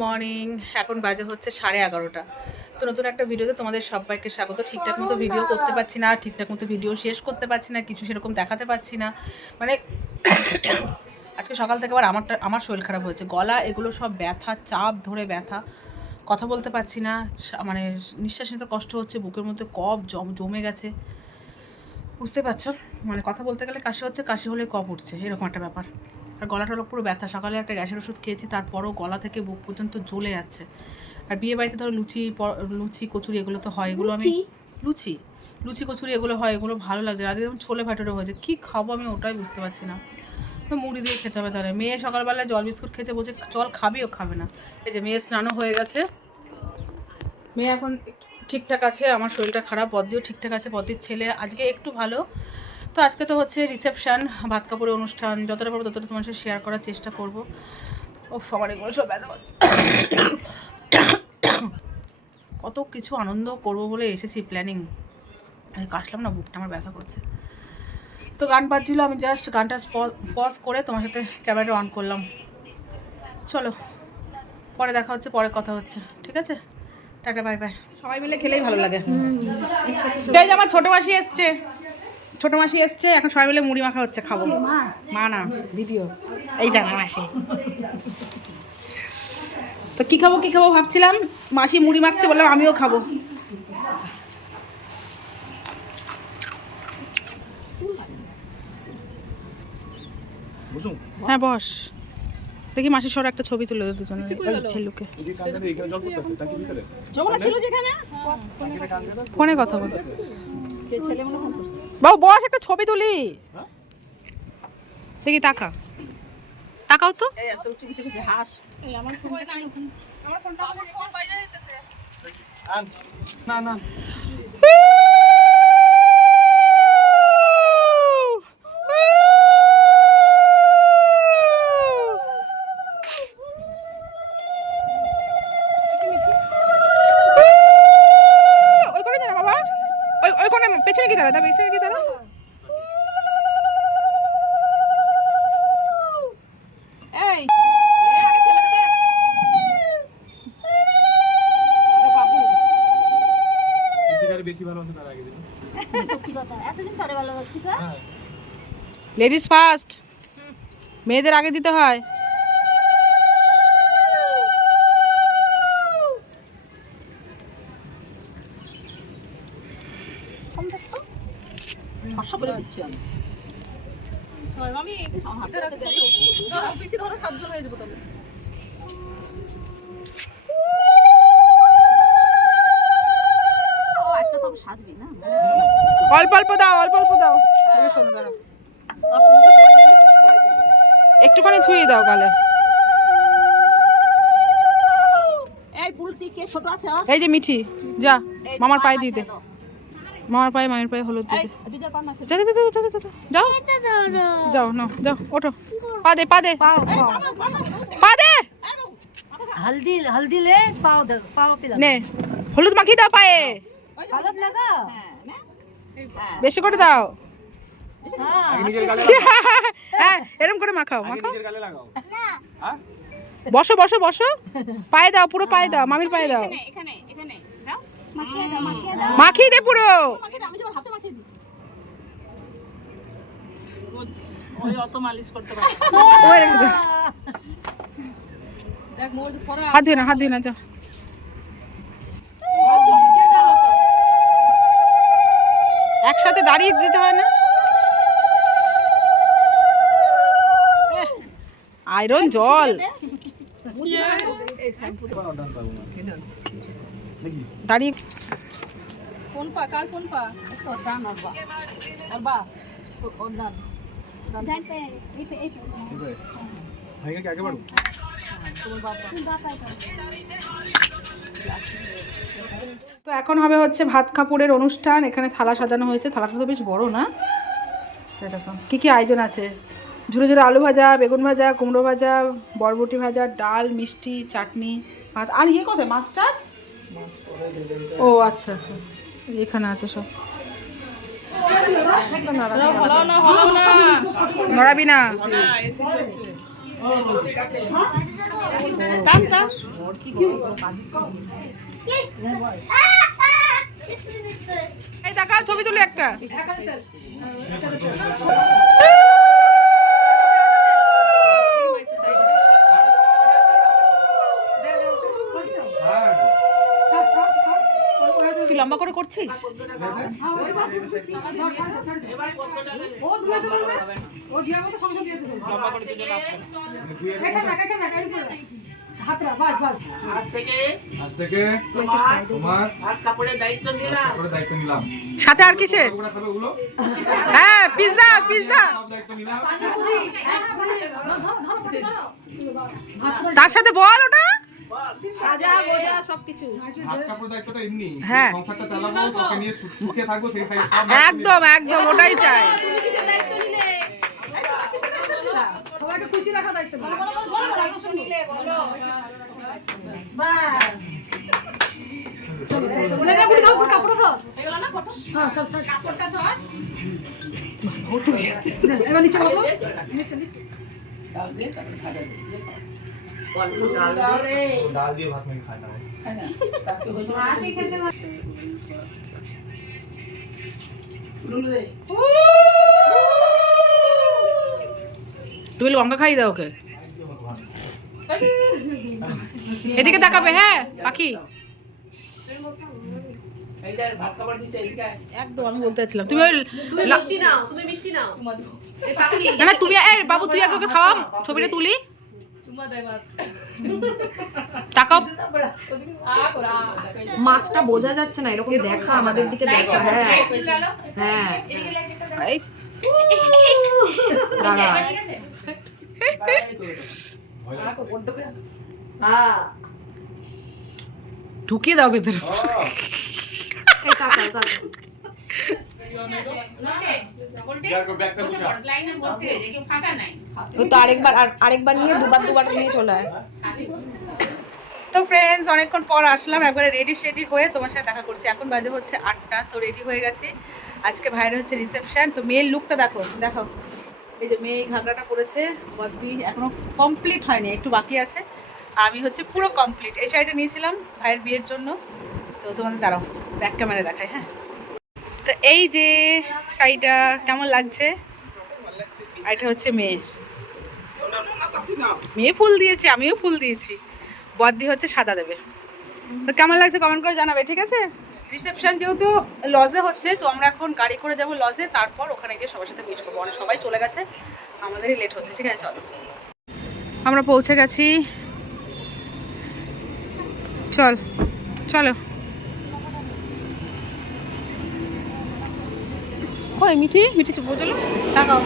Morning. এখন বাজে হচ্ছে 11:30। তো নতুন একটা ভিডিওতে তোমাদের সবাইকে স্বাগত। ঠিকঠাক মতো ভিডিও করতে পারছি না, ঠিকঠাক মতো ভিডিও শেষ করতে পারছি না, কিছু সেরকম দেখাতে পারছি না। মানে আজকে সকাল থেকে আবার আমার শরীর খারাপ হয়েছে, গলা এগুলো সব ব্যথা, চাপ ধরে ব্যথা, কথা বলতে পারছি না, মানে নিঃশ্বাস নিতে কষ্ট হচ্ছে, বুকের মধ্যে কফ জমে গেছে, বুঝতে পারছো? মানে কথা বলতে গেলে কাশি হচ্ছে, কাশি হলে কফ উঠছে, এরকম একটা ব্যাপার। আর গলাটা পুরো ব্যথা, সকালে একটা গ্যাসের ওষুধ খেয়েছি, তারপরও গলা থেকে বুক পর্যন্ত জ্বলে যাচ্ছে। আর বিয়ে বাড়িতে ধরো লুচি কচুরি এগুলো তো হয়, এগুলো আমি লুচি কচুরি এগুলো হয়, এগুলো ভালো লাগছে। আজকে যেমন ছোলে ভাটোরে হয়েছে, কী খাবো আমি ওটাই বুঝতে পারছি না। তো মুড়ি দিয়ে খেতে হবে তাহলে। মেয়ে সকালবেলায় জল বিস্কুট খেয়েছে, বলছে জল খাবি, ও খাবে না। এই যে মেয়ে স্নানও হয়ে গেছে, মেয়ে এখন ঠিকঠাক আছে, আমার শরীরটা খারাপ, বদ্দিও ঠিকঠাক আছে, বদ্দির ছেলে আজকে একটু ভালো। তো আজকে তো হচ্ছে রিসেপশান, ভাত কাপড়ের অনুষ্ঠান, যতটা পারবো ততটা তোমার সাথে শেয়ার করার চেষ্টা করবো। ও সবার এগুলো সব ব্যথা, কত কিছু আনন্দ করবো বলে এসেছি প্ল্যানিং, কাশলাম না, বুকটা আমার ব্যথা করছে। তো গান বাজছিল, আমি জাস্ট গানটা পজ করে তোমার সাথে ক্যামেরাটা অন করলাম। চলো পরে দেখা হচ্ছে, পরে কথা হচ্ছে, ঠিক আছে? Tata, bye bye. সবাই মিলে খেলেই ভালো লাগে। তাই যে আমার ছোটো মাসি এসছে, এখন সবাই মিলে মুড়ি মাখা হচ্ছে, খাবো। মা না, ভিডিও। এই জানা মাসি। তো কী খাবো ভাবছিলাম, মাসি মুড়ি মাখছে, বললাম আমিও খাবো। হ্যাঁ বস, দেখি মাসির সর একটা ছবি তুলে দুজনে লুকে। ফোনে কথা বলছে, বাবু বস, একটা ছবি তুলি। দেখি তাকাও তো। না পেছনে কি দাঁড়া, লেডিস ফার্স্ট, মেয়েদের আগে দিতে হয়। অল্প অল্প দাও, একটুখানি ছুঁয়ে দাও গালে। এই যে মিঠি, যা মামার পায়ে দিতে, মামার পায়ে, মায়ের পায়ে হলুদ দিতে। যাও না, যাও ওঠো, পা দে हल्दी ले पाव पिला নে, হলুদ মাখিয়ে দাও পায়ে, हलद लगा বেশি করে দাও। হ্যাঁ এরকম করে মাখাও। বসো পায়ে দাও, পুরো পায়ে দাও, মামির পায়ে দাও, মাখিয়ে দে পুরো। হাত ধুয়ে না যাও। একসাথে দাঁড়িয়ে দিতে হয় না, আয়রন জল দাঁড়িয়ে। তো এখন হবে হচ্ছে ভাত কাপড়ের অনুষ্ঠান। এখানে থালা সাজানো হয়েছে, থালাটা তো বেশ বড় না? দেখো কী কী আয়োজন আছে, ঝুড়ো আলু ভাজা, বেগুন ভাজা, কুমড়ো ভাজা, বরবটি ভাজা, ডাল, মিষ্টি, চাটনি, ভাত। আর কোথায় মাছ টাছ? ও আচ্ছা, এখানে আছে সব। নড়াবি না। টান টান। এই দেখা ছবি তুলে একটা। তুই লম্বা করে করছিস? সাথে আর কিসের? হ্যাঁ পিৎজা পিৎজা। তার সাথে বল ওটা সাজা গোজা সবকিছু। হ্যাঁ একদম একদম ওটাই চাই। তুমি কিসের দায়িত্ব নিলে? সবাইকে খুশি রাখা দায়িত্ব। কাপড় ধর। হ্যাঁ চল চল কাপড়টা ধর। এবার নিচে বসো। নিচে নিচে। डाल दिए भात में खाना है তুমি লঙ্কা খাই দাও ওকে। এদিকে তাকাবে হ্যাঁ পাখি। একদম আমি বলতে চাচ্ছিলাম তুমি মিষ্টি নাও, তুমি মিষ্টি নাও। এই পাখি না না তুমি এই বাবু তুই আগে ওকে খাওয়াম ছবিটা তুলি। তাকাও। মাছটা বোঝা যাচ্ছে না, এরকম দেখা আমাদের দিকে দেখা। হ্যাঁ হ্যাঁ এই দাঁড়া। ঢুকিয়ে দাও ভেতরে। এই তাকাও তাকাও। ও তো আরেকবার নিয়ে দুবার নিয়ে চলে আয়। তো ফ্রেন্ডস অনেকক্ষণ পর আসলাম, একবারে রেডি শেডি হয়ে তোমার সাথে দেখা করছি। এখন বাজে হচ্ছে 8টা, তো রেডি হয়ে গেছি। আজকে ভাইয়ের হচ্ছে রিসেপশন। তো মেয়ের লুকটা দেখো দেখো, এই যে মেয়ে ঘাগরাটা পরেছে, বদ্দি এখনও কমপ্লিট হয়নি, একটু বাকি আছে। আমি হচ্ছে পুরো কমপ্লিট। এই শাড়িটা নিয়েছিলাম ভাইয়ের বিয়ের জন্য। তো তোমাদের দাঁড়াও ব্যাক ক্যামেরা দেখাই। হ্যাঁ তো এই যে শাড়িটা কেমন লাগছে, আর এটা হচ্ছে মেয়ে। মেয়ে ফুল দিয়েছে, আমিও ফুল দিয়েছি। বদ্দি হচ্ছে সাদা দেবে। তো কেমন লাগছে কমেন্ট করে জানাবে, ঠিক আছে? রিসেপশন যেহেতু লজে হচ্ছে, তো আমরা এখন গাড়ি করে যাব লজে, তারপর ওখানে গিয়ে সবার সাথে মিট করবো। অনেক সবাই চলে গেছে, আমাদেরই লেট হচ্ছে। ঠিক আছে চলো, আমরা পৌঁছে গেছি। চল চলো। কই মিঠি মিঠি চুপ চলো তাকাও।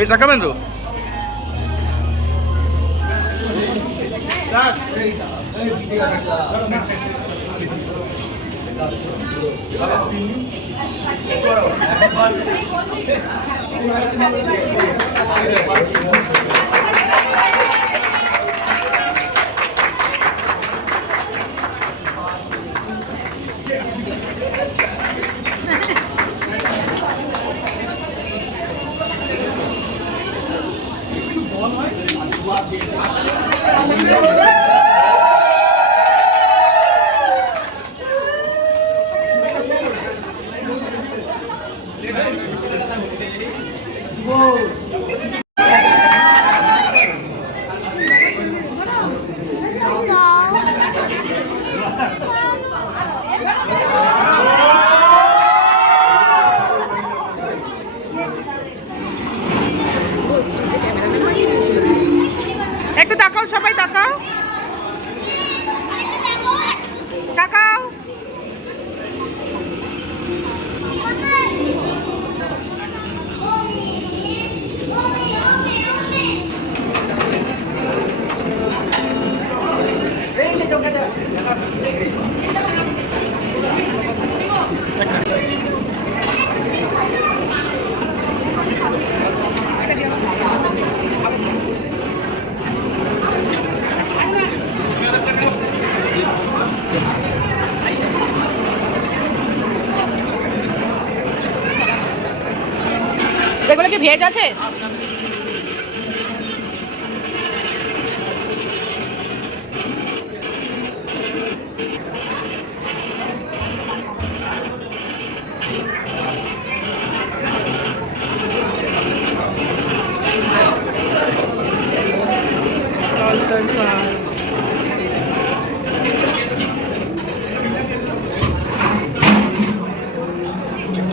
এই টাকা তো একটু তাকাও, সবাই তাকাও তাকাও। ভেজ আছে?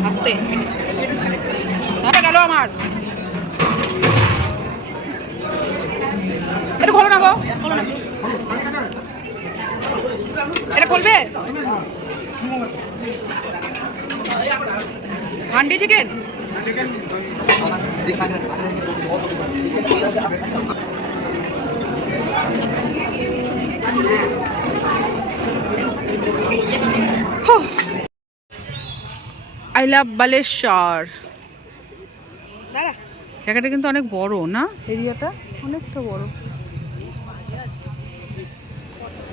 আস্তে গেল আমার। এটা খোলো না গো, খোলো না। এটা খুলবে? Handi chicken? I love Baleshwar. দাঁড়া, জায়গাটা কিন্তু অনেক বড় না, এরিয়াটা অনেকটা বড়।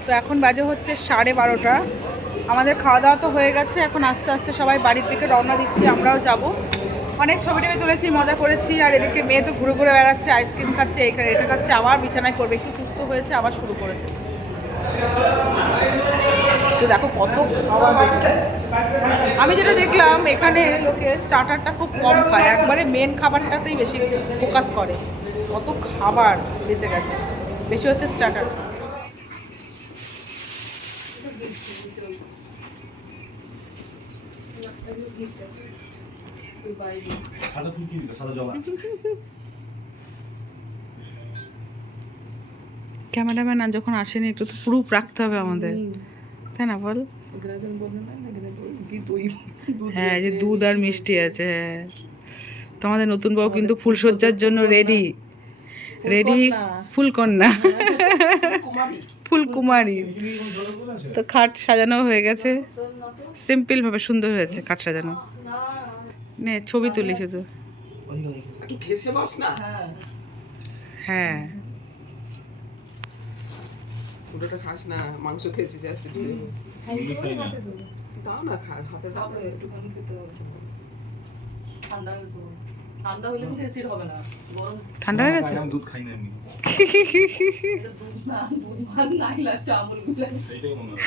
তো এখন বাজে হচ্ছে 12:30। আমাদের খাওয়া দাওয়া তো হয়ে গেছে, এখন আস্তে আস্তে সবাই বাড়ির দিকে রওনা দিচ্ছি, আমরাও যাব। অনেক ছবি টবি তুলেছি, মজা করেছি। আর এদিকে মেয়ে তো ঘুরে ঘুরে বেড়াচ্ছে, আইসক্রিম খাচ্ছে, এখানে এটা খাচ্ছে, আবার বিছানায় পড়বে। একটু সুস্থ হয়েছে, আবার শুরু করেছে। তো দেখো কত খাওয়া। আমি যেটা দেখলাম এখানে লোকে স্টার্টারটা খুব কম খায়, একবারে মেন খাবারটাতেই বেশি ফোকাস করে। কত খাবার বেঁচে গেছে, বেশি হচ্ছে স্টার্টার। ক্যামেরাম্যান আর যখন আসেনি একটু তো প্রুফ রাখতে হবে আমাদের, তাই না বল? হ্যাঁ, যে দুধ আর মিষ্টি আছে। হ্যাঁ, তোমাদের নতুন বউ কিন্তু ফুলসজ্জার জন্য রেডি রেডি, ফুলকন্যা, ফুলকুমারী। তো খাট সাজানো হয়ে গেছে, সিম্পল ভাবে সুন্দর হয়েছে খাট সাজানো। নে ছবি তুলি শুধু। হ্যাঁ, পুরোটা খাস না, মাংস খেয়েছিস অ্যাসিড দাও না, খা হাতে দাও। ঠান্ডা হলে কিন্তু অ্যাসিড হবে না, গরম ঠান্ডা হয়ে গেছে। দুধ খাই না আমি, দুধ না, দুধ ভাত নাই, লাস্টে আমুল গুলো এইটাই মনে হয়।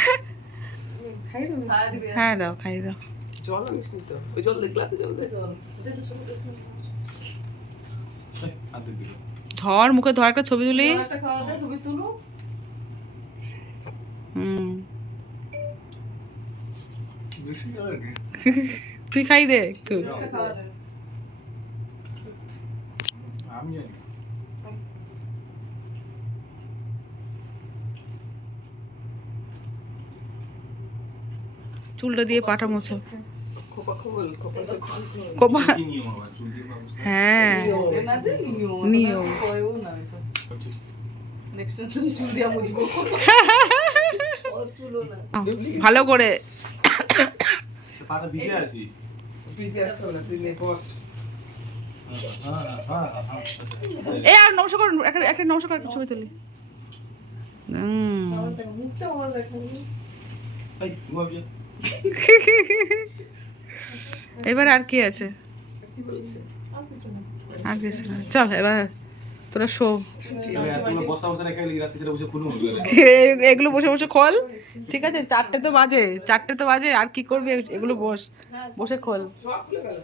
খাই না মিষ্টি? হ্যাঁ দাও, খাই দাও। জল আনিস নি তো? ওই জল দে, গ্লাসে জল দে। আর দুধ দিলো। ধর, মুখে ধর, একটা ছবি তুলি। একটা খাওয়া দাও, ছবি তুলো। হুম, বেশি আর কি। তুই খাই দে একটু। একটা খাওয়া দাও। আমি জানি। চুলটা দিয়ে পাটা মোছো। খোপা খোল, খোপা সে কোপা। কি নিয়ম আবার চুল দিয়ে ব্যবস্থা? হ্যাঁ, না যে নিয়ম, নিয়ম। করেও না এসব। নেক্সট টাইম চুল দিয়া মুছবো। ও চুলও না। ভালো করে। পাটা ভিজে আসি। পিজে আসতো না, তুই নে বস। এ আর নমস্কার করুন, একটা নমস্কার একটা ছবি তুলি। মুখটা আমার দেখো। এই ঘুমা বিয়ে। এবার আর কি আছে? কি বলছে? আর কিছু না। চল এবার তোরা শো। তোমরা বস্তা বস্তা রেখে গেলে রাত্রি সেটা বসে খুলুন। এগুলো বসে বসে খোল, ঠিক আছে? 4টে তো বাজে, 4টে তো বাজে, আর কি করবি? এগুলো বসে খোল। সব খুলে গেল।